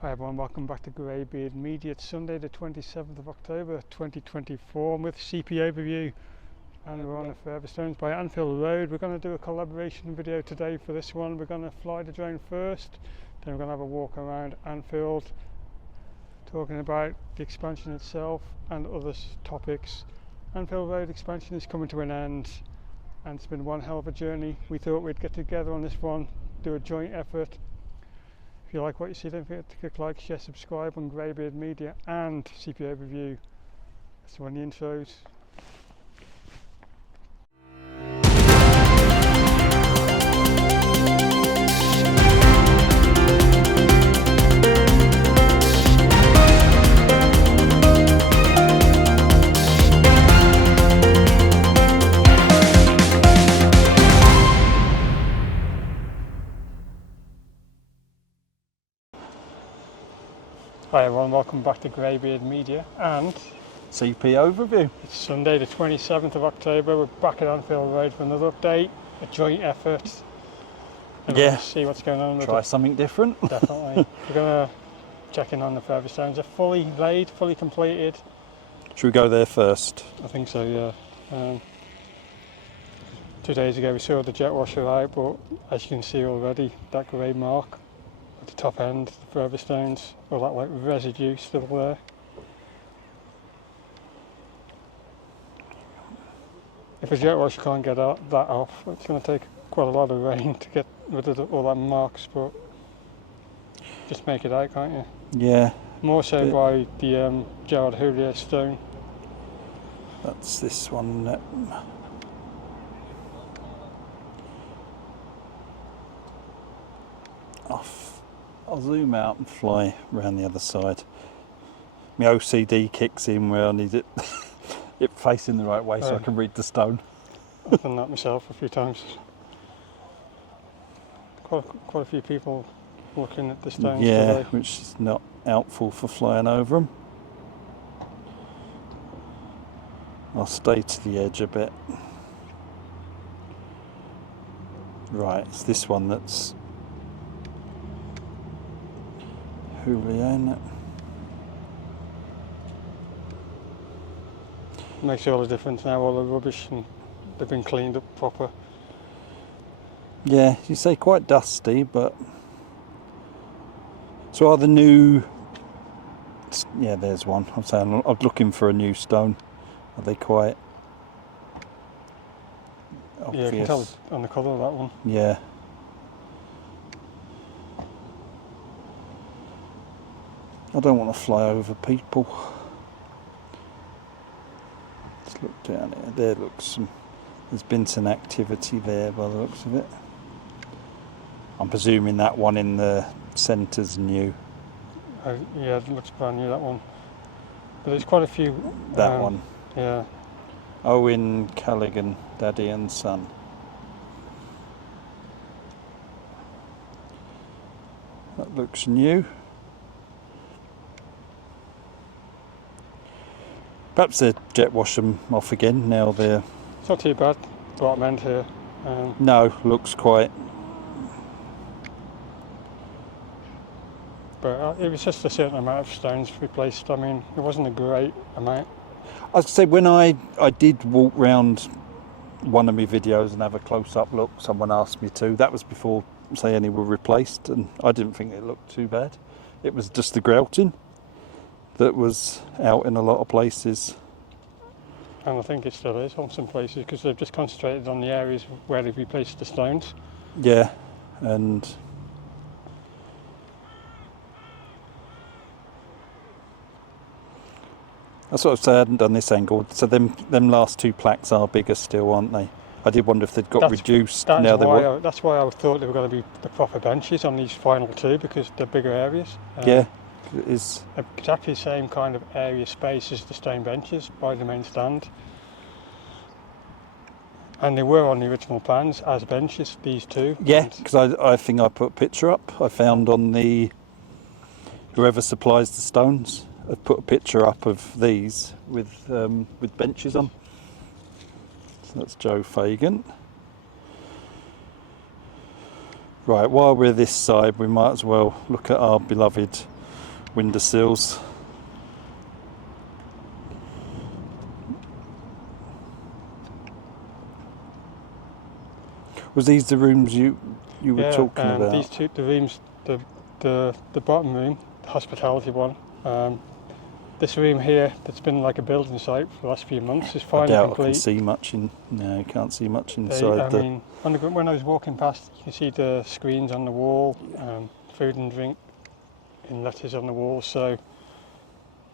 Hi everyone, welcome back to GreyBeard Media. It's Sunday the 27th of October 2024. I'm with CP Overview and we're on the Featherstones by Anfield Road. We're going to do a collaboration video today for this one. We're going to fly the drone first, then we're going to have a walk around Anfield talking about the expansion itself and other topics. Anfield Road expansion is coming to an end and it's been one hell of a journey. We thought we'd get together on this one, do a joint effort. If you like what you see, don't forget to click like, share, subscribe on GreyBeard Media and CP Overview. That's one of the intros. Hi everyone, welcome back to GreyBeard Media and CP Overview. It's Sunday the 27th of October. We're back at Anfield Road for another update, a joint effort. And we're going to see what's going on. Try something different. Definitely. We're going to check in on the Featherstones. They're fully laid, fully completed. Should we go there first? I think so, yeah. 2 days ago we saw the jet washer out, but as you can see already, that grey mark at the top end, the Featherstones, all that like residue still there. If a jet washer can't get that off, it's going to take quite a lot of rain to get rid of all that marks, but just make it out, can't you? Yeah. More so by the Gerard Houllier stone. That's this one. I'll zoom out and fly around the other side. My OCD kicks in where I need it facing the right way so I can read the stone. I've done that myself a few times. Quite a few people looking at the stones today. Which is not helpful for flying over them. I'll stay to the edge a bit. Right, it's this one that's Houllier, isn't it? Makes all the difference now, all the rubbish, and they've been cleaned up proper. Yeah, you say quite dusty, but so are the new? Yeah, there's one. I'm saying I'm looking for a new stone. Are they quite obvious? Yeah, you can tell on the colour of that one. Yeah. I don't want to fly over people. Let's look down here. There looks there's been some activity there by the looks of it. I'm presuming that one in the centre's new. Yeah, it looks brand new, that one. But there's quite a few. That one. Yeah. Owen Callaghan, Daddy and Son. That looks new. Perhaps they jet wash them off again now they're... It's not too bad, bottom end here. No, looks quite... But it was just a certain amount of stones replaced. I mean, it wasn't a great amount. I was say when I did walk round one of my videos and have a close-up look, someone asked me to. That was before, say, any were replaced, and I didn't think it looked too bad. It was just the grouting that was out in a lot of places. And I think it still is on some places because they've just concentrated on the areas where they've replaced the stones. Yeah, and that's what I said, I hadn't done this angle. So them last two plaques are bigger still, aren't they? I did wonder if they'd got reduced. That's why I thought they were going to be the proper benches on these final two because they're bigger areas. Yeah. It is exactly the same kind of area space as the stone benches by the main stand, and they were on the original plans as benches, these two. Yeah, because I think I put a picture up. I found on the whoever supplies the stones, I put a picture up of these with benches on. So that's Joe Fagan. Right, while we're this side, we might as well look at our beloved windowsills. Was these the rooms you were talking about? These two, the rooms, the bottom room, the hospitality one. This room here, that's been like a building site for the last few months, is finally I doubt complete. I can see much in. No, you can't see much I inside. mean, when I was walking past, you can see the screens on the wall, food and drink in letters on the wall. So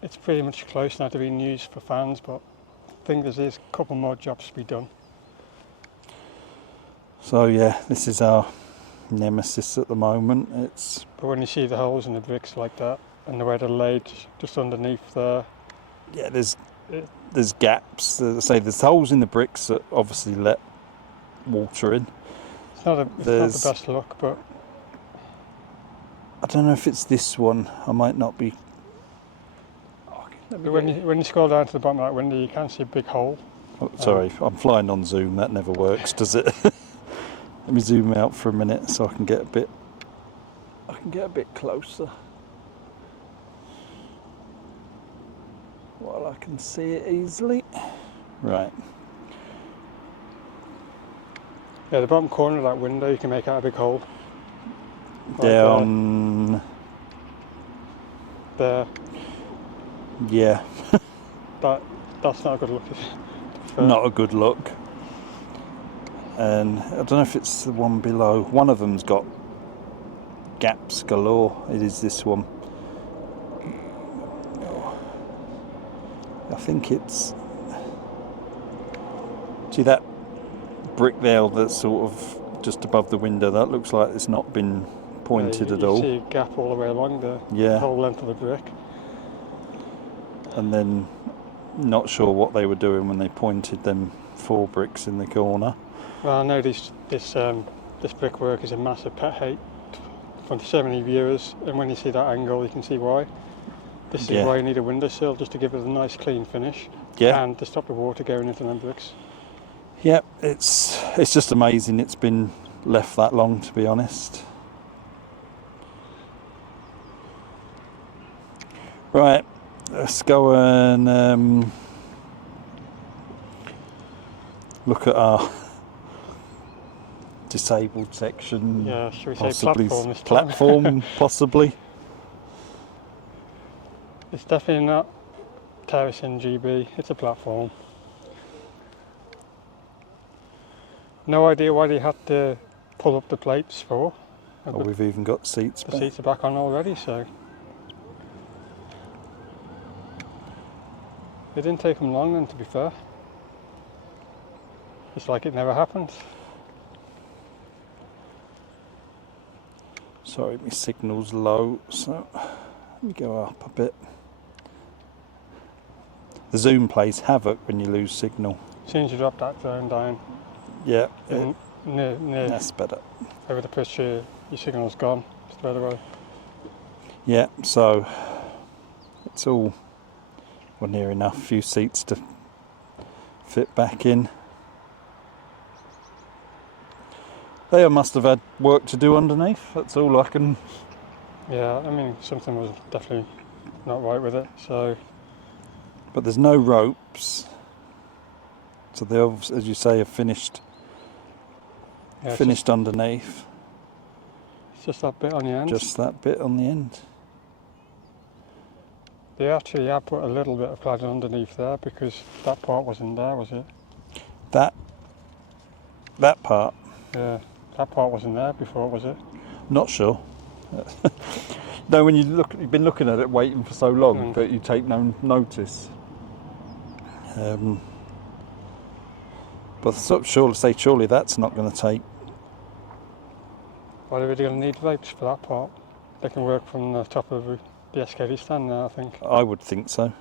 it's pretty much close now to being used for fans. But I think there's a couple more jobs to be done. So yeah, this is our nemesis at the moment. But when you see the holes in the bricks like that, and the way they're laid just underneath there. Yeah, there's gaps. Say there's holes in the bricks that obviously let water in. It's not the best look, but I don't know if it's this one. I might not be. When you scroll down to the bottom of that window, you can see a big hole. Oh, sorry, I'm flying on zoom. That never works, does it? Let me zoom out for a minute so I can get a bit. I can get a bit closer. While I can see it easily. Right. Yeah, the bottom corner of that window, you can make out a big hole. Down. There. Yeah. That's not a good look. Not a good look. And I don't know if it's the one below. One of them's got gaps galore. It is this one. I think it's. See that brick there that's sort of just above the window? That looks like it's not been pointed at all. You see a gap all the way along the whole length of the brick. And then, not sure what they were doing when they pointed them 4 bricks in the corner. Well, I know this brickwork is a massive pet hate for so many viewers, and when you see that angle, you can see why. This is why you need a windowsill, just to give it a nice clean finish. Yeah. And to stop the water going into them bricks. Yeah, it's just amazing it's been left that long, to be honest. Right, let's go and look at our disabled section. Yeah, should we possibly say platform this time? Platform, possibly. It's definitely not terrace GB, it's a platform. No idea why they had to pull up the plates for. Oh, we've even got seats back. The seats are back on already, so. It didn't take them long then, to be fair. It's like it never happened. Sorry, my signal's low, so let me go up a bit. The zoom plays havoc when you lose signal. As soon as you drop that zone down, Yeah, near that's better. over the picture, your signal's gone straight away. Yeah, so it's all near enough. Few seats to fit back in. They must have had work to do underneath. That's all I can. Yeah, I mean something was definitely not right with it. So. But there's no ropes, so they, as you say, have finished underneath. It's just that bit on the end. Just that bit on the end. They actually have put a little bit of cladding underneath there because that part wasn't there, was it? That part? Yeah, that part wasn't there before, was it? Not sure. No, when you've been looking at it, waiting for so long that you take no notice. But surely that's not going to take. Well, they're really going to need ropes for that part. They can work from the top of the SKD stand there, I think. I would think so.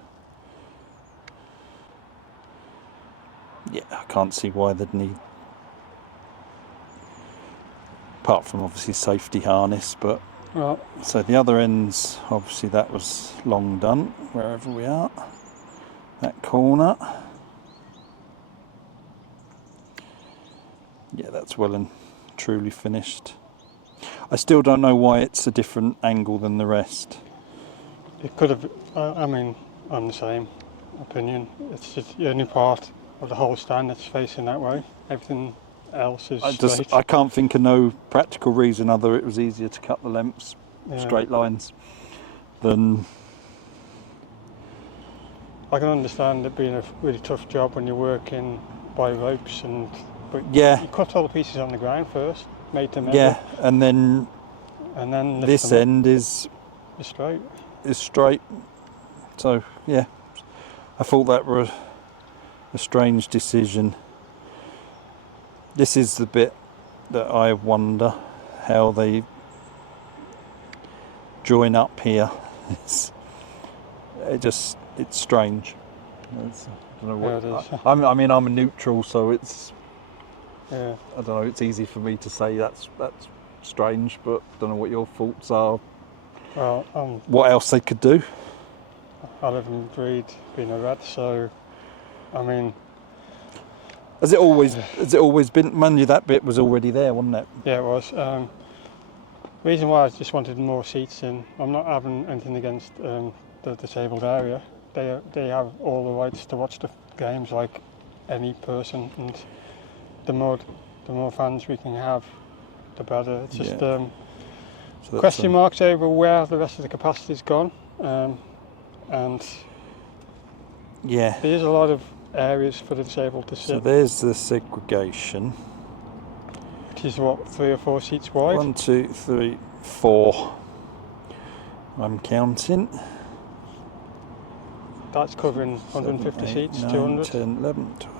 Yeah, I can't see why they'd need. Apart from obviously safety harness, but. Well, so the other ends, obviously that was long done, wherever we are. That corner. Yeah, that's well and truly finished. I still don't know why it's a different angle than the rest. it could have. I mean, I'm the same opinion. It's just the only part of the whole stand that's facing that way. Everything else is straight. I can't think of no practical reason other it was easier to cut the lengths straight lines than. I can understand it being a really tough job when you're working by ropes, but Yeah. you cut all the pieces on the ground first, made to measure. Yeah, and then lift this them up. end is Straight. straight. So yeah, I thought that were a strange decision. This is the bit that I wonder how they join up here. It's strange. I don't know what. Yeah, it is. I mean, I'm a neutral, so it's. Yeah. I don't know. It's easy for me to say that's strange, but I don't know what your thoughts are. Well, what else they could do? I live and breed being a red, so I mean. Has it always been? Mind you, that bit was already there, wasn't it? Yeah, it was. Reason why I just wanted more seats in. I'm not having anything against the disabled area. They have all the rights to watch the games like any person, and the more fans we can have, the better. It's just So question marks over where the rest of the capacity's gone, and yeah, there's a lot of areas for the disabled to sit. So there's the segregation. Which is what, 3 or 4 seats wide? 1, 2, 3, 4. I'm counting. That's covering 150 7, 8, seats, 9, 200. 10, 11, 12.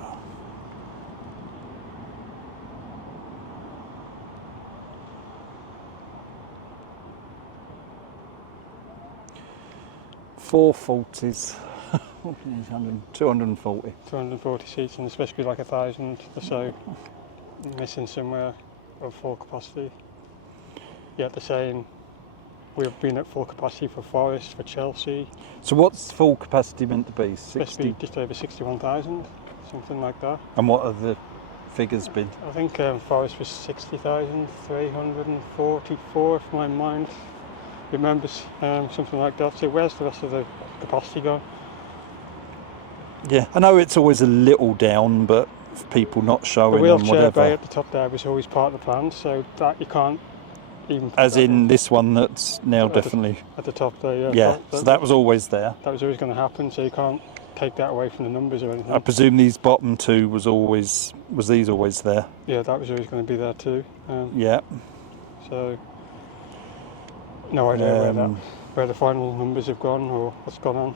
Four 40s. 240. 240 seats, and especially like 1,000 or so missing somewhere of full capacity. Yet they're saying we've been at full capacity for Forest, for Chelsea. So what's full capacity meant to be? Supposed to be just over 61,000, something like that. And what have the figures been? I think Forest was 60,344, if my mind remembers, something like that. So where's the rest of the capacity gone? Yeah, I know it's always a little down, but for people not showing The and wheelchair whatever. bay at the top there was always part of the plan, so that you can't even. As in this one that's now definitely. At the top there, yeah. Yeah, so that was always there. That was always going to happen, so you can't take that away from the numbers or anything. I presume these bottom two was these always there? Yeah, that was always going to be there too. Yeah. So no idea where the final numbers have gone or what's gone on.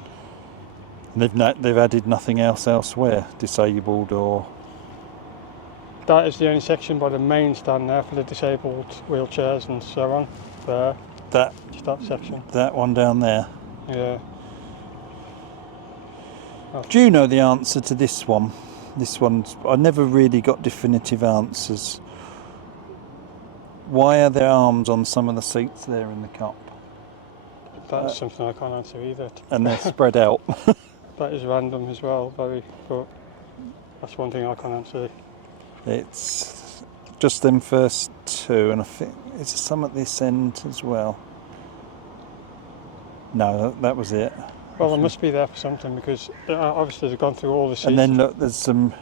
They've added nothing else elsewhere, disabled or. That is the only section by the main stand there for the disabled wheelchairs and so on. There. Just that section. That one down there. Yeah. Do you know the answer to this one? This one's. I never really got definitive answers. Why are there arms on some of the seats there in the cup? That's something I can't answer either. And they're spread out. That is random as well, but that's one thing I can't answer. It's just them first two, and I think is there some at this end as well? No, that was it. Well, it must be there for something because obviously they've gone through all the seats. And then look, there's some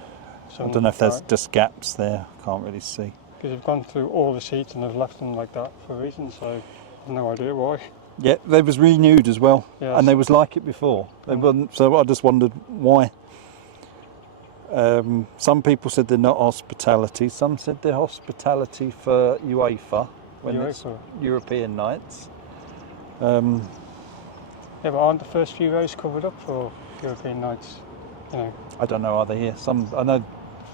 I don't know if there's just gaps there. I can't really see. Because they've gone through all the seats and they've left them like that for a reason, so I have no idea why. Yeah, they was renewed as well, Yes. and they was like it before. They wasn't, so I just wondered why. Some people said they're not hospitality. Some said they're hospitality for UEFA when it's European nights. Yeah, but aren't the first few rows covered up for European nights? You know. I don't know. Are they here? Some I know.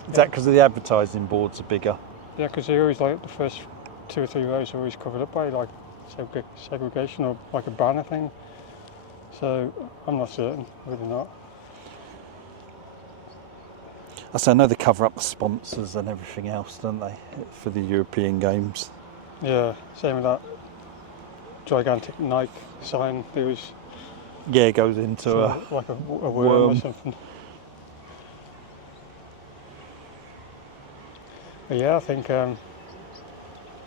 Is that because of the advertising boards are bigger? Yeah, because they always like the first 2 or 3 rows are always covered up by like segregation or like a banner thing. So I'm not certain, really not. I know they cover up the sponsors and everything else, don't they, for the European games? Yeah, same with that gigantic Nike sign. There was. Yeah, it goes into like a worm or something. But yeah, I think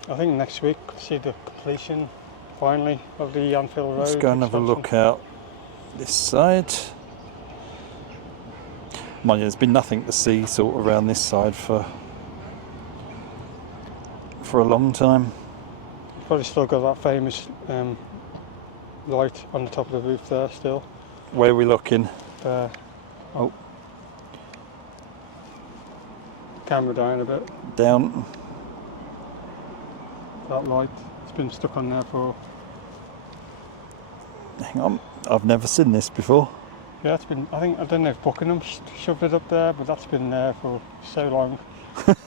next week we'll see the completion finally of the Anfield Road. Let's go and have a look out this side. Mind you, there's been nothing to see sort of around this side for a long time. Probably still got that famous light on the top of the roof there still. Where are we looking? There. Oh. Camera down a bit. Down. That light, it's been stuck on there for... Hang on, I've never seen this before. Yeah, it's been, I don't know if Buckingham shoved it up there, but that's been there for so long.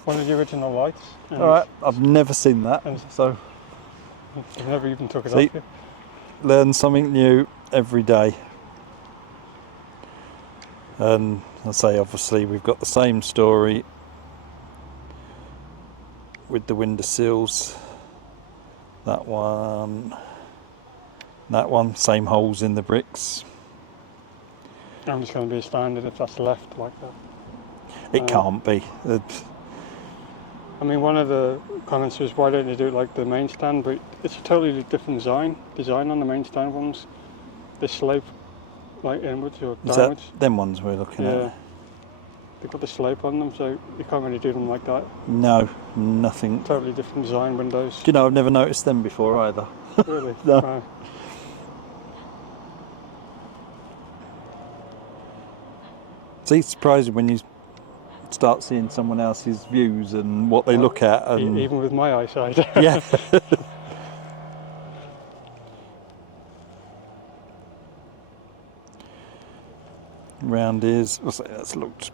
One of the original lights. Alright, I've never seen that, so... I've never even took it See, off yet. Learn something new every day. And I say, obviously, we've got the same story with the window sills. That one, same holes in the bricks. I'm just going to be standard if that's left like that. It can't be. I mean, one of the comments was, why don't you do it like the main stand? But it's a totally different design on the main stand ones. They slope like inwards or downwards. Is that them ones we're looking at? They've got the slope on them, so you can't really do them like that. No, nothing. Totally different design windows. Do you know, I've never noticed them before either. Really? No. Wow. See, it's surprising when you start seeing someone else's views and what they look at. And Even with my eyesight. yeah. Round ears. I'll say that's looked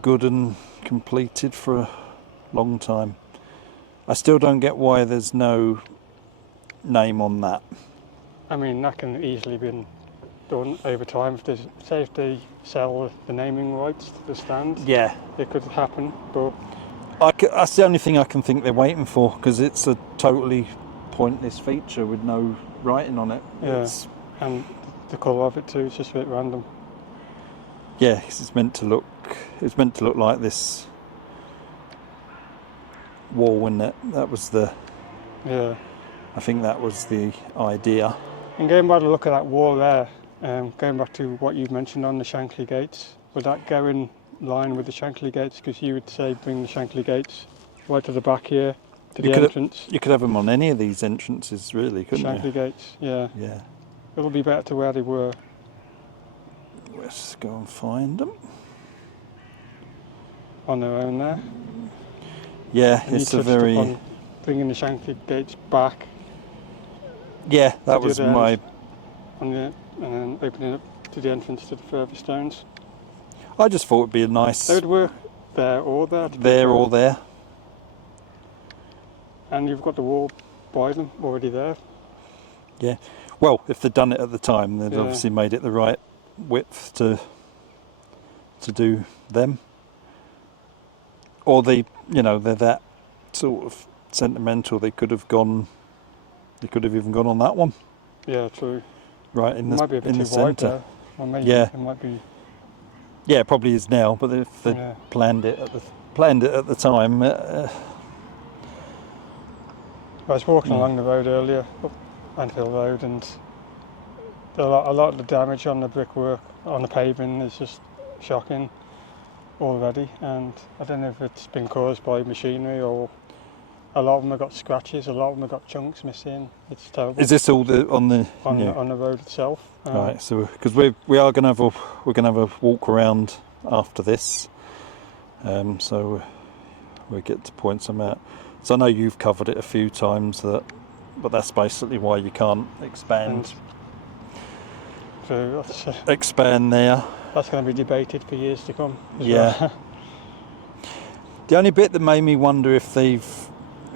good and completed for a long time. I still don't get why there's no name on that. I mean, that can easily be done over time. Say if they sell the naming rights to the stand, Yeah. it could happen. But That's the only thing I can think they're waiting for, because it's a totally pointless feature with no writing on it. yeah, and the colour of it too is just a bit random. Yeah, 'cause it's meant to look like this wall, isn't it? That was Yeah. I think that was the idea. And going by the look of that wall there, going back to what you mentioned on the Shankly gates, would that go in line with the Shankly gates? Because you would say bring the Shankly gates right to the back here, to the entrance. You could have them on any of these entrances, really, couldn't Shankly you? gates, yeah. Yeah. It'll be better to where they were. Let's go and find them. On their own there. Yeah, And it's you a touched very... upon bringing the Shankly gates back Yeah, that to the was other my... end, and then opening up to the entrance to the further stones. I just thought it'd be a nice... They would work there or there. to be There fair. or there. And you've got the wall by them already there. Yeah. Well, if they'd done it at the time, they'd Yeah. obviously made it the right width to do them. Or they're that sort of sentimental, they could have even gone on that one. Yeah, true. Right in It the might be a bit in the too wide centre. there. Or maybe Yeah. it might be. Yeah, it probably is now, but if they Yeah. planned it at the time, I was walking Mm. along the road earlier, up Anfield Road, and a lot of the damage on the brickwork, on the paving, is just shocking already. And I don't know if it's been caused by machinery or a lot of them have got scratches, a lot of them have got chunks missing. It's terrible. is this all on the on the road itself? Right, so because we are going to have a walk around after this, so we get to point some out. So I know you've covered it a few times, but that's basically why you can't expand So that's expand there. that's going to be debated for years to come. As Yeah. well. The only bit that made me wonder if they've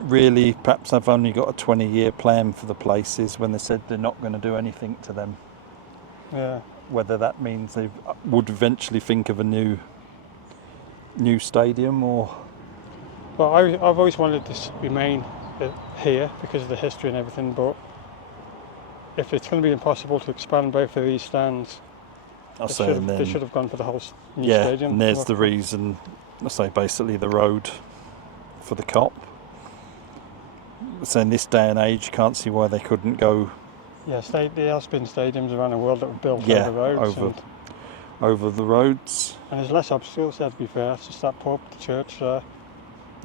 really, perhaps they've only got a 20-year plan for the places when they said they're not going to do anything to them. Yeah. Whether that means they would eventually think of a new stadium or... Well, I've always wanted to remain here because of the history and everything, but if it's going to be impossible to expand both of these stands, I they say, should, and they then, should have gone for the whole new yeah, stadium. and there's the reason. I say basically the road for the Cop. So in this day and age, you can't see why they couldn't go Yeah, there has been stadiums around the world that were built Yeah, over the roads. over the roads. And there's less obstacles there, to be fair. It's just that pub, the church there.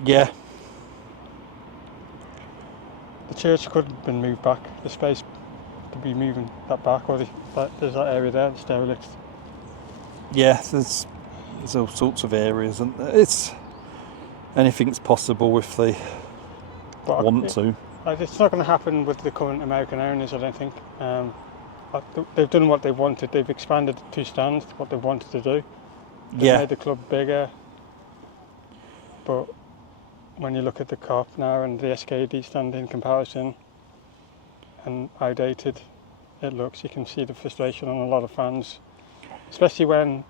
Yeah. The church could have been moved back. The space to be moving that back, or there's that area there, it's derelict. Yeah, there's all sorts of areas, and anything's possible if they want to. It's not going to happen with the current American owners, I don't think. They've done what they wanted. They've expanded the 2 stands, what they wanted to do. They've made the club bigger. But when you look at the COP now and the SKD stand in comparison, and how dated it looks, you can see the frustration on a lot of fans, especially when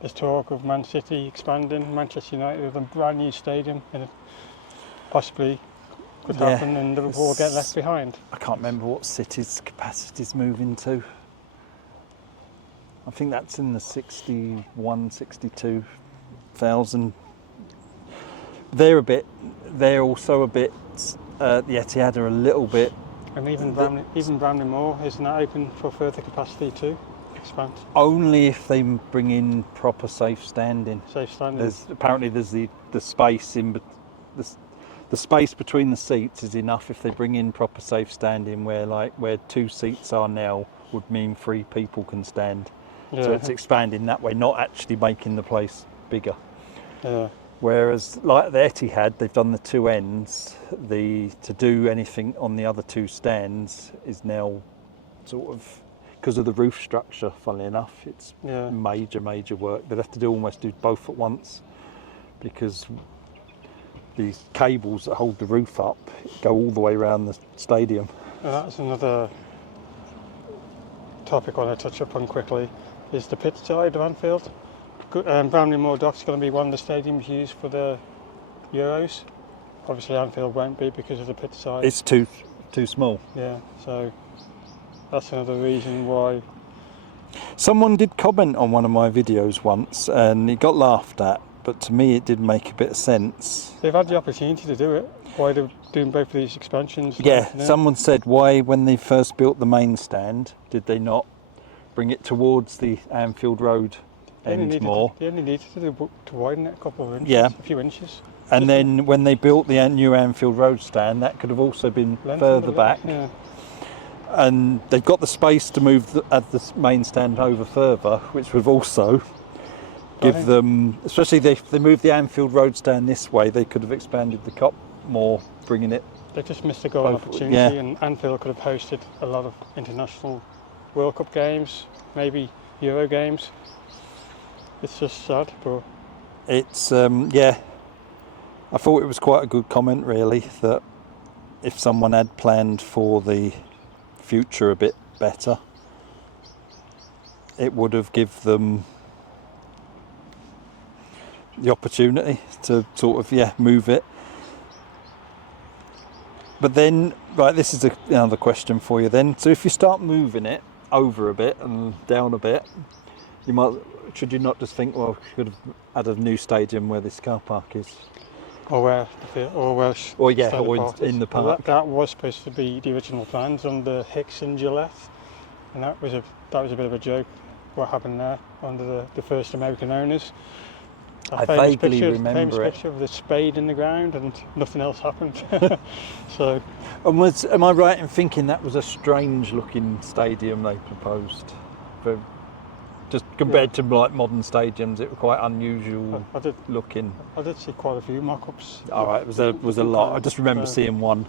there's talk of Man City expanding, Manchester United with a brand new stadium, and it possibly could happen, and Liverpool will get left behind. I can't remember what City's capacity's moving to. I think that's in the 61, 62,000. They're also a bit, the Etihad are a little bit. And even Bramley Moore, isn't that open for further capacity to expand? Only if they bring in proper safe standing. Safe standing. There's the space the space between the seats is enough if they bring in proper safe standing, where 2 seats are now would mean 3 people can stand. Yeah. So it's expanding that way, not actually making the place bigger. Yeah. Whereas, like the Etihad, they've done the 2 ends. To do anything on the other 2 stands is now sort of, because of the roof structure, funnily enough, it's major work. They'd have to almost do both at once, because these cables that hold the roof up go all the way around the stadium. That's another topic I want to touch upon quickly, is the pitch side of Anfield. Bramley Moore Dock's going to be one of the stadiums used for the Euros. Obviously Anfield won't be because of the pitch side. It's too small. Yeah, so that's another reason why. Someone did comment on one of my videos once and it got laughed at, but to me it did make a bit of sense. They've had the opportunity to do it. Why they're doing both of these expansions? Yeah, someone said, why, when they first built the main stand, did they not bring it towards the Anfield Road end more? They only needed to widen it a couple of inches, a few inches. And then when they built the new Anfield Road stand, that could have also been further back. Yeah. And they've got the space to move the main stand over further, which would also give them, especially if they moved the Anfield Road stand this way, they could have expanded the COP more, bringing it. They just missed a golden opportunity, and Anfield could have hosted a lot of international World Cup games, maybe Euro games. It's just sad, but it's I thought it was quite a good comment, really, that if someone had planned for the future a bit better, it would have given them the opportunity to sort of move it. But then, right, this is another question for you then. So if you start moving it over a bit and down a bit, should you not just think, well, we could have added a new stadium where this car park is? Or in the park. Well, that was supposed to be the original plans under Hicks and Gillette, and that was a bit of a joke. What happened there under the first American owners? I vaguely remember famous picture of the spade in the ground, and nothing else happened. So, am I right in thinking that was a strange-looking stadium they proposed? Just compared to like modern stadiums, it was quite unusual looking. I did see quite a few mock-ups. All right, it was a lot. I just remember seeing one.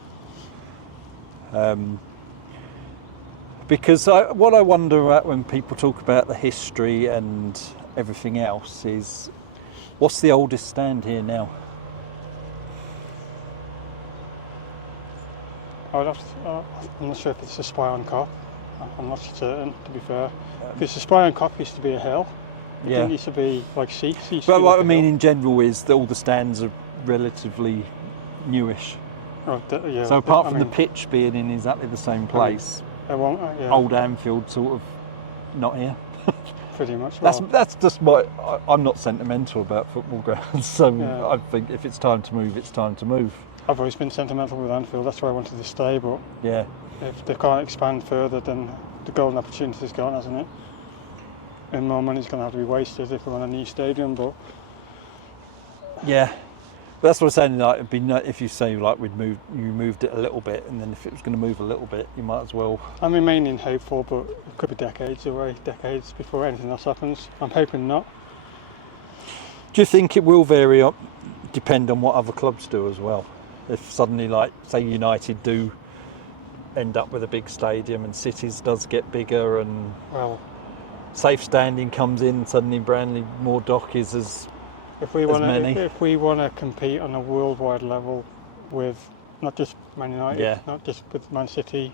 Because what I wonder about when people talk about the history and everything else is, what's the oldest stand here now? I'm not sure if it's a Spy on Cop. I'm not certain, to be fair. Because the Spy on Cop used to be a hill. It didn't used to be like seats. But what I mean in general is that all the stands are relatively newish. So apart from the pitch being in exactly the same place, old Anfield sort of not here. Pretty much. That's just I'm not sentimental about football grounds, so I think if it's time to move, it's time to move. I've always been sentimental with Anfield. That's why I wanted to stay, but if they can't expand further, then the golden opportunity's gone, hasn't it? And more money's going to have to be wasted if we want a new stadium. But yeah, but that's what I'm saying. Like, it'd be if you say like you moved it a little bit, and then if it was going to move a little bit, you might as well. I'm remaining hopeful, but it could be decades before anything else happens. I'm hoping not. Do you think it will vary up, depend on what other clubs do as well? If suddenly, like, say United do end up with a big stadium and Cities does get bigger and safe standing comes in, suddenly Branley more dock is as if we want many. If we want to compete on a worldwide level with not just Man United, not just with Man City,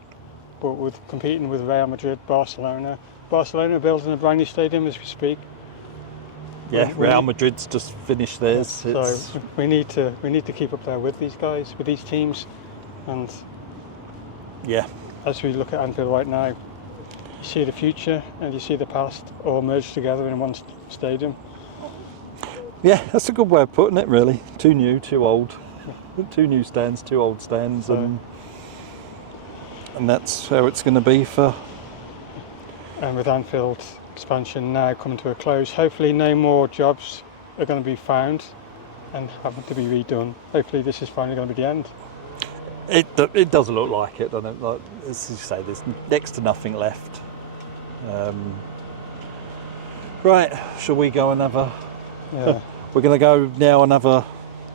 but with competing with Real Madrid, Barcelona. Barcelona are building a brand new stadium as we speak. Yeah, Real Madrid's just finished theirs. So we need to keep up there with these guys, with these teams, and as we look at Anfield right now, you see the future and you see the past all merged together in one stadium. Yeah, that's a good way of putting it, really. Too new, too old. 2 new stands, 2 old stands, and that's how it's going to be for. And with Anfield expansion now coming to a close, hopefully no more jobs are going to be found and having to be redone. Hopefully this is finally going to be the end. It does look like it, doesn't it? Like, as you say, there's next to nothing left. Right, shall we go and have a... Yeah. We're going to go now and have a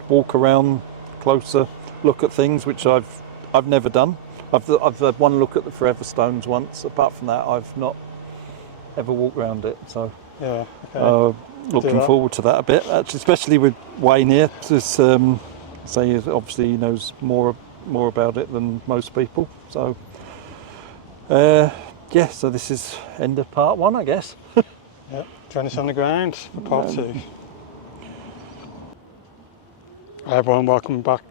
walk around, closer look at things, which I've never done. I've had one look at the Forever Stones once. Apart from that, I've not ever walked around it. So yeah, okay. Looking forward to that a bit. Actually, especially with Wayne here, to say obviously he knows more about it than most people. So so this is end of part 1, I guess. Yeah, join us on the ground for part 2. Hi everyone, welcome back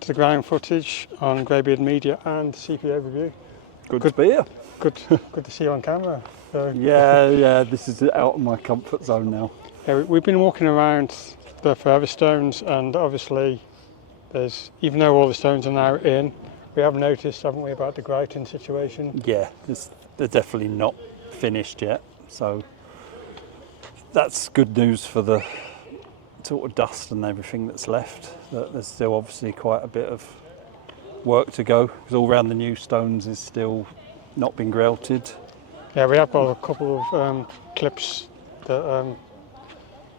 to the ground footage on GreyBeard Media and CP Overview. Good to be here. Good to see you on camera. So, yeah, this is out of my comfort zone now. Yeah, we've been walking around the Forever Stones, and obviously even though all the stones are now in, we have noticed, haven't we, about the grouting situation? Yeah, they're definitely not finished yet, so that's good news for the sort of dust and everything that's left. There's still obviously quite a bit of work to go, because all around the new stones is still not been grouted. Yeah, we have got a couple of clips that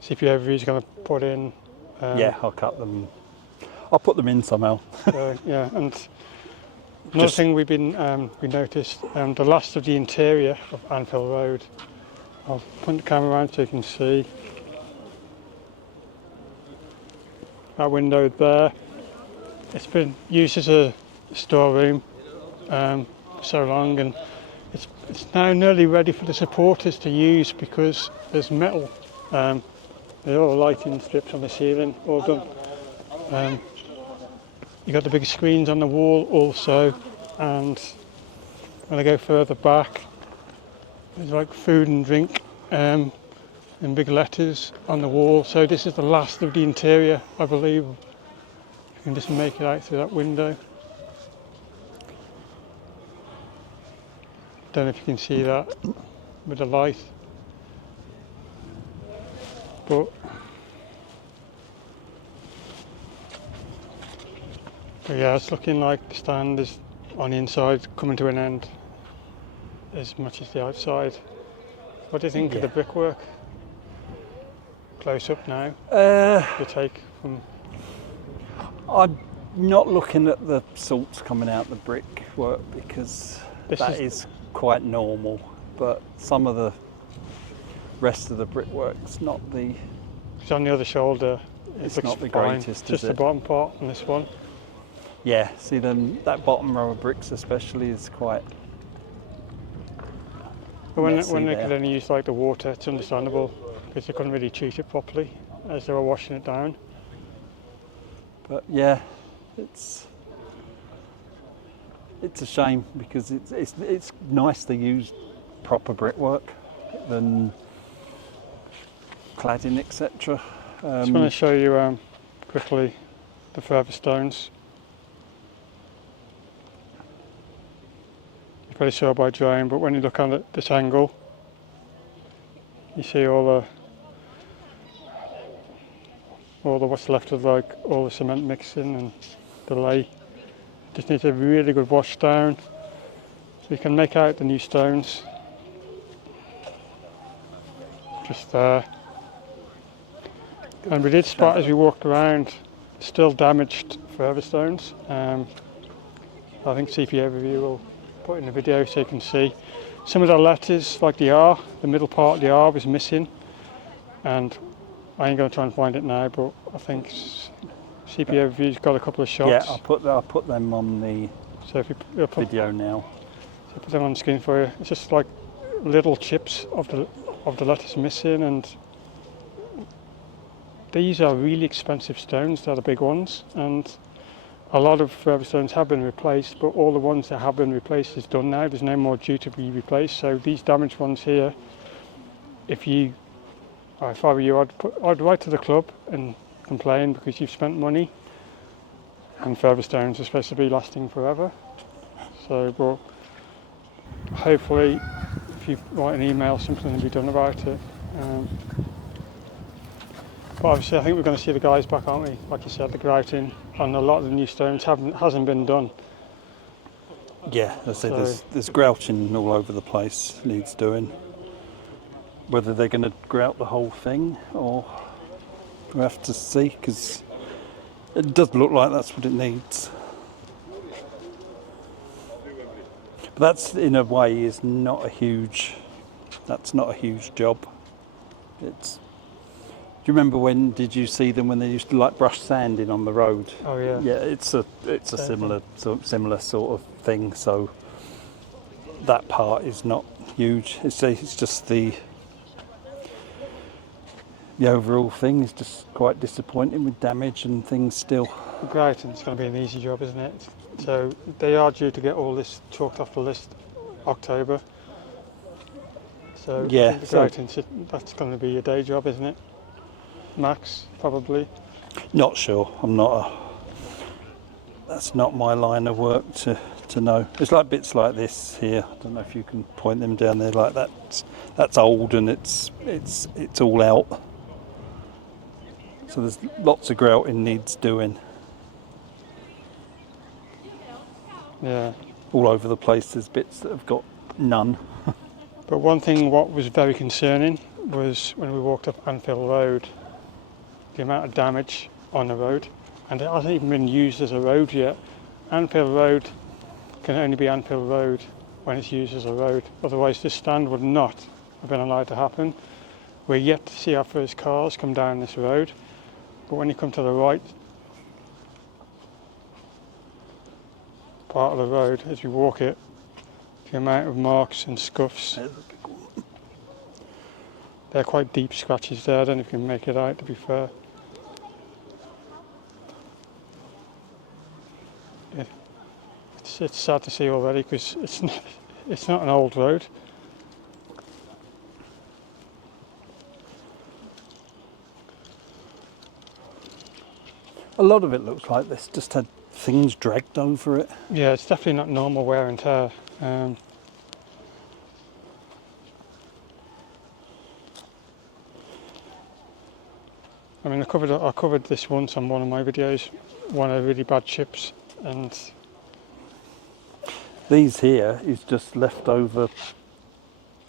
CP Overview is going to put in. I'll cut them. I'll put them in somehow. Yeah, and another thing we noticed, the last of the interior of Anfield Road. I'll point the camera around so you can see that window there. It's been used as a storeroom for so long, and it's now nearly ready for the supporters to use, because there's metal. There are all lighting strips on the ceiling, all done. You've got the big screens on the wall also, and when I go further back, there's like food and drink in big letters on the wall. So this is the last of the interior, I believe. You can just make it out through that window. Don't know if you can see that with the light. But yeah, it's looking like the stand is on the inside coming to an end as much as the outside. What do you think of the brickwork? Close up now. Your take from... I'm not looking at the salts coming out the brickwork, because that is quite normal, but some of the rest of the brickwork's not the... It's on the other shoulder. It's not the greatest, just the bottom part on this one. Yeah, see then that bottom row of bricks especially is quite... But when they could only use like the water, it's understandable, because they couldn't really treat it properly as they were washing it down. But yeah, it's a shame, because it's nice to use proper brickwork than cladding, etc. I just want to show you quickly the Forever Stones. pretty sure by drone, but when you look at this angle, you see all the what's left of like all the cement mixing and the lay. Just needs a really good wash down, so you can make out the new stones. Just there. And we did spot as we walked around still damaged further stones. I think CPA review will put in the video so you can see. Some of the letters, like the R, the middle part of the R was missing, and I ain't going to try and find it now, but I think CPA review's got a couple of shots. Yeah, I'll put them on the video now. So put them on the screen for you. It's just like little chips of the letters missing, and these are really expensive stones. They're the big ones, and a lot of further stones have been replaced, but all the ones that have been replaced is done now. There's no more due to be replaced. So these damaged ones here, if I were you, I'd write to the club and complain, because you've spent money, and further stones are supposed to be lasting forever. So, but hopefully, if you write an email, something will be done about it. But obviously, I think we're going to see the guys back, aren't we? Like you said, the grouting on a lot of the new stones hasn't been done. Yeah, there's grouting all over the place, needs doing. Whether they're going to grout the whole thing, or we have to see, because it does look like that's what it needs. But that's, in a way, that's not a huge job. Do you remember did you see them when they used to like brush sand in on the road? Oh yeah. Yeah, it's a similar sort of thing. So that part is not huge. It's just the overall thing is just quite disappointing with damage and things still. The grouting's going to be an easy job, isn't it? So they are due to get all this chalked off the list October. So yeah, the grouting, that's going to be a day job, isn't it? Max, probably. Not sure. That's not my line of work to know. It's like bits like this here. I don't know if you can point them down there like that. That's old and it's all out. So there's lots of grouting needs doing. Yeah. All over the place. There's bits that have got none. But one thing what was very concerning was when we walked up Anfield Road, the amount of damage on the road, and it hasn't even been used as a road yet. Anfield Road can only be Anfield Road when it's used as a road, otherwise this stand would not have been allowed to happen. We're yet to see our first cars come down this road, but when you come to the right part of the road, as you walk it, the amount of marks and scuffs, they're quite deep scratches there. I don't know if you can make it out, to be fair. It's sad to see already, because it's not an old road. A lot of it looks like this just had things dragged over it. Yeah, it's definitely not normal wear and tear. I mean, I covered this once on one of my videos, one of the really bad chips, and these here is just leftover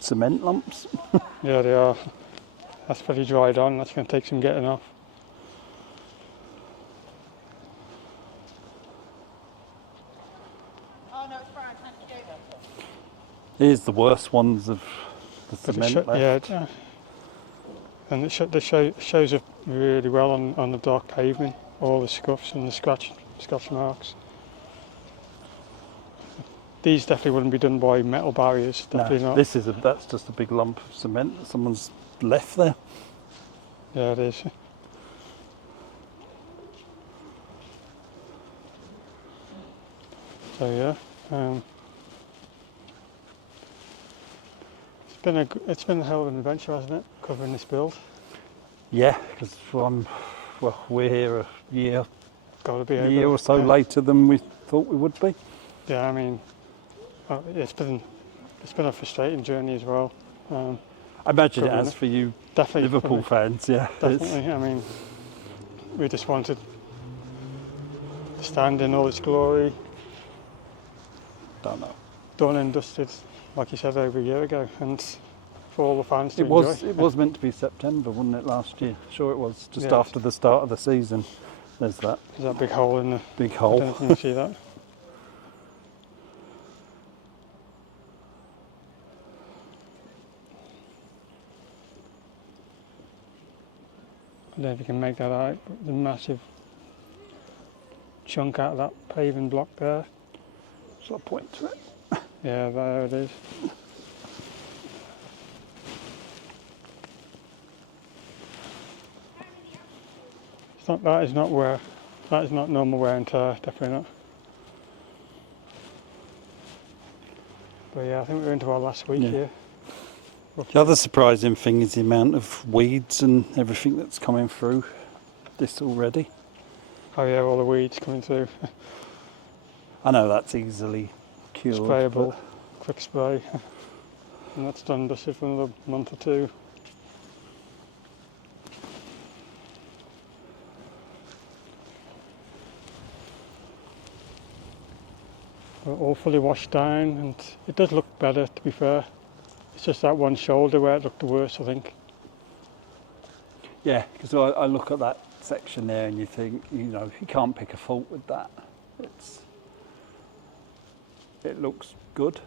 cement lumps. yeah, they are. That's pretty dried on. That's going to take some getting off. Here's the worst ones of the cement left. Yeah, and it shows up really well on the dark pavement, all the scuffs and the scratch marks. These definitely wouldn't be done by metal barriers, definitely not. That's just a big lump of cement that someone's left there. Yeah, it is. So yeah, it's been a hell of an adventure, hasn't it, covering this build? Yeah, because we're here a year or so later than we thought we would be. Yeah, I mean, it's been it's been a frustrating journey as well. I imagine it covering has it. for you Definitely. Liverpool fans, yeah. Definitely. I mean, we just wanted to stand in all its glory, Don't know. done and dusted, like you said, over a year ago, and for all the fans to enjoy. It was meant to be September, wasn't it, last year? Sure it was, just Yeah. after the start of the season. There's that There's that big hole in the big I hole. don't know if you can see that. I don't know if you can make that out, but the massive chunk out of that paving block there. Shall I point to it? Yeah, there it is. It's not, that is not normal wear and tear, definitely not. But yeah, I think we're into our last week Yeah. here. The other surprising thing is the amount of weeds and everything that's coming through this already. Oh yeah, all the weeds coming through. I know that's easily cured. Sprayable, quick spray. And that's done and dusted for another month or two. We're all fully washed down, and it does look better, to be fair. It's just that one shoulder where it looked the worst, I think. Yeah, because I look at that section there and you think, you know, you can't pick a fault with that. It looks good.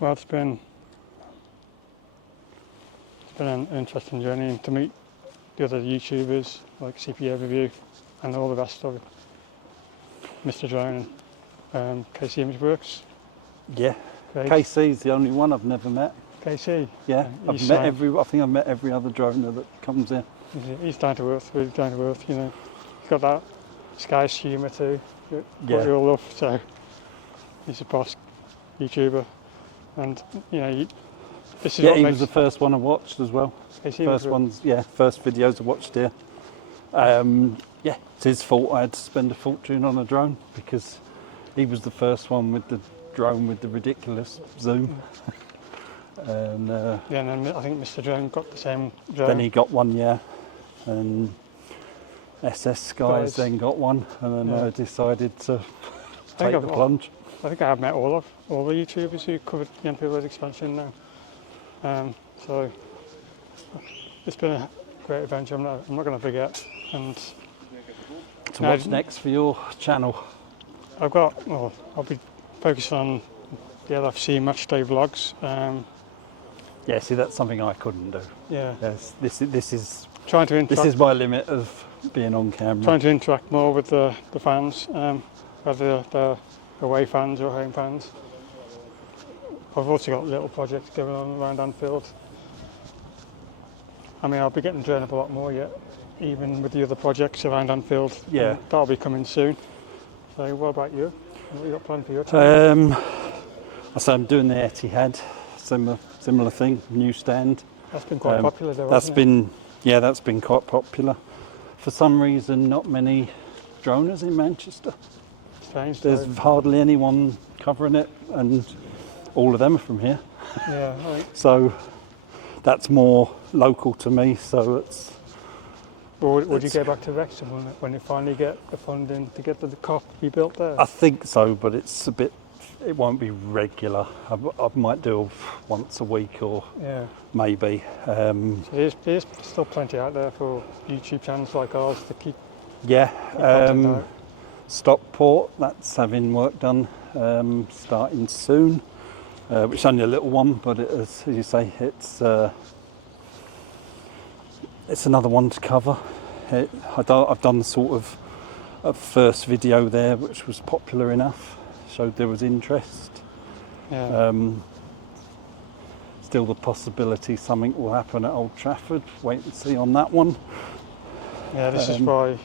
Well, it's been an interesting journey, and to meet the other YouTubers like CPA Review and all the rest of it. Mr. Drone and KC Imageworks. Yeah. Great. KC's the only one I've never met. KC. Yeah, He's I think I've met every other droner that comes in. He's down to earth, really down to earth, you know. He's got that Sky's humour too, what Yeah. we all love, so he's a boss YouTuber. And, you know, this is Yeah, what he makes was the first one I watched as well. KC First videos I watched here. Yeah, it's his fault I had to spend a fortune on a drone because he was the first one with the drone with the ridiculous zoom. And Yeah, and then I think Mr. Drone got the same drone. then he got one, yeah. And SS Skies Guys. then got one, and then Yeah. I decided to think take I've the got- plunge. I think I have met all the YouTubers who covered the Anfield Road expansion now. So it's been a great adventure. I'm not going to forget. And So No, I what's didn't- next for your channel? I'll be focused on the LFC matchday vlogs. Yeah, see, that's something I couldn't do. Yeah, Yes, this is trying to this interact. is my limit of being on camera. Trying to interact more with the fans, whether they're away fans or home fans. I've also got little projects going on around Anfield. I mean, I'll be getting drawn up a lot more yet, even with the other projects around Anfield. Yeah. And that'll be coming soon. So, what about you? What you got planned for your channel? I'm doing the Etihad, similar thing, new stand. That's been quite popular, though. That's hasn't it? that's been quite popular. For some reason, not many droners in Manchester. Strange. There's though. hardly anyone covering it, and all of them are from here. Yeah. Right. So that's more local to me. So it's Or would you It's- go back to Wrexham when you finally get the funding to get the cop rebuilt there? I think so, but it's a bit. It won't be regular. I might do once a week or Yeah. maybe. So there's still plenty out there for YouTube channels like ours to keep Yeah. content out. Stockport, that's having work done, starting soon, which is only a little one, but it is, as you say, it's another one to cover. I've done sort of a first video there, which was popular enough, showed there was interest. Yeah. Still the possibility something will happen at Old Trafford. Wait and see on that one. Yeah, this is why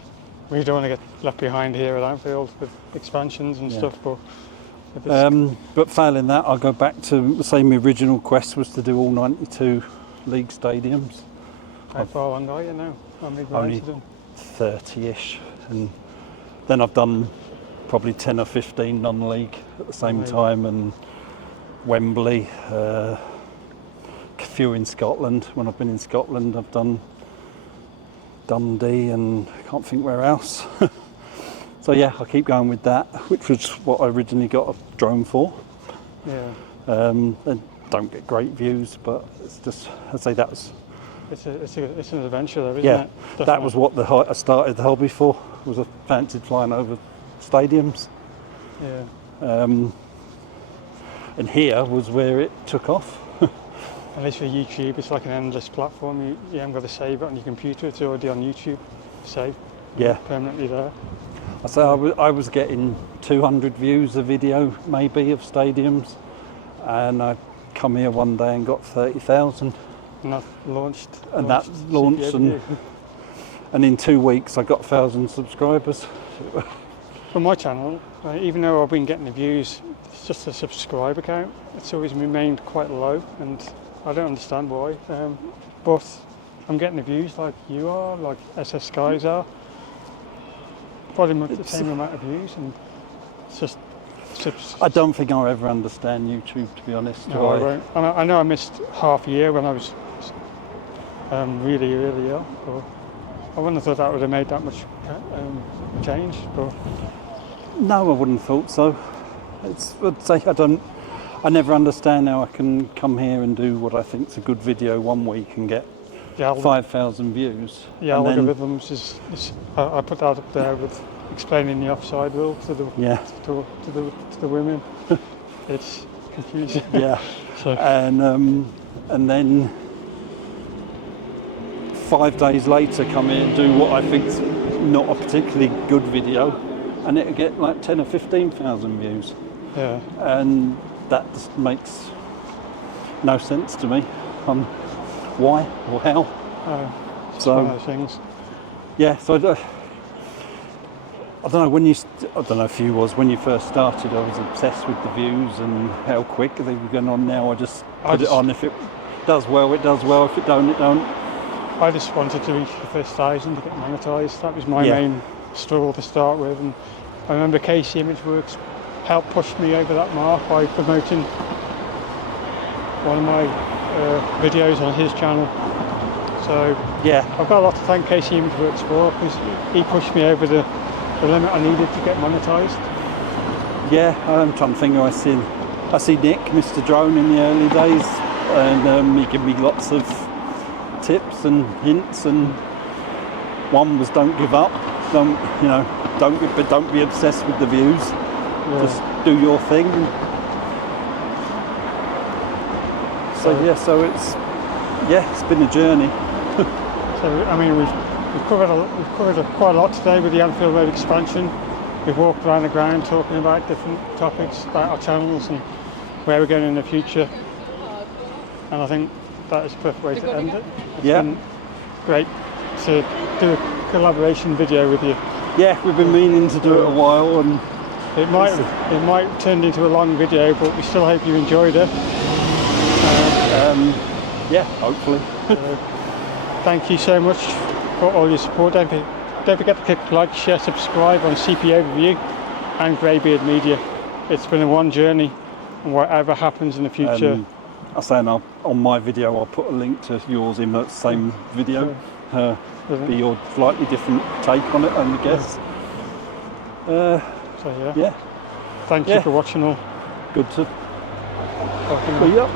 we don't want to get left behind here at Anfield with expansions and Yeah. stuff. But if it's, But failing that, I'll go back to, say, my original quest was to do all 92 league stadiums. how far along are you now? How many Only rides have you done? 30-ish, and then I've done probably 10 or 15 non-league at the same Non-league. time, and Wembley, a few in Scotland. When I've been in Scotland, I've done Dundee and I can't think where else. So yeah, I'll keep going with that, which was what I originally got a drone for. Yeah. And don't get great views, but it's just, I say that was, It's an adventure though, isn't yeah, it? that Definitely. was what I started the hobby for. Was I fancied flying over stadiums. Yeah. And here was where it took off. At least for YouTube, it's like an endless platform. You haven't got to save it on your computer. It's already on YouTube. Saved. Yeah. Permanently there. I say I was getting 200 views a video maybe of stadiums, and I come here one day and got 30,000. And that launched. And that launched, and in 2 weeks I got 1,000 subscribers. For my channel, even though I've been getting the views, it's just a subscriber count. It's always remained quite low, and I don't understand why. But I'm getting the views like you are, like SS Skies are. Probably much the same amount of views, and it's just. I don't think I'll ever understand YouTube, to be honest. No, I won't. And I know I missed half a year when I was really ill. But I wouldn't have thought that would have made that much change. But No, I wouldn't have thought so. I'd say I never understand how I can come here and do what I think is a good video one week and get 5,000 views. The algorithms is I put that up there with explaining the offside rule to the women. It's confusing. Yeah. So, and then 5 days later come here and do what I think's not a particularly good video, and it'll get like 10 or 15,000 views. yeah. And that just makes no sense to me. Why or how? It's So- one of those things. Yeah, so I don't know, I don't know if you was, when you first started, I was obsessed with the views and how quick they were going on. Now I just put it on. If it does well, it does well. If it don't, it don't. I just wanted to reach the first 1,000 to get monetised. That was my Yeah. main struggle to start with. And I remember Casey Imageworks helped push me over that mark by promoting one of my videos on his channel. So Yeah, I've got a lot to thank Casey Imageworks for, because he pushed me over the limit I needed to get monetised. yeah. I'm trying to think who I see Nick, Mr. Drone, in the early days, and he gave me lots of tips and hints. And one was don't give up. Don't be obsessed with the views. Yeah. Just do your thing. So it's been a journey. So I mean, we've covered quite a lot today with the Anfield Road expansion. We've walked around the ground talking about different topics, about our channels and where we're going in the future. And I think that is a perfect way to end it. It's been great to do a collaboration video with you. Yeah, we've been meaning to do it a while, and It might turn into a long video, but we still hope you enjoyed it. yeah, hopefully. Thank you so much for all your support. Don't forget to click like, share, subscribe on CP Overview and GreyBeard Media. It's been a one journey, and whatever happens in the future. I say now, on my video I'll put a link to yours in that same video. Be your slightly different take on it, I guess. So Yeah, thank you for watching all. good to Talking be up.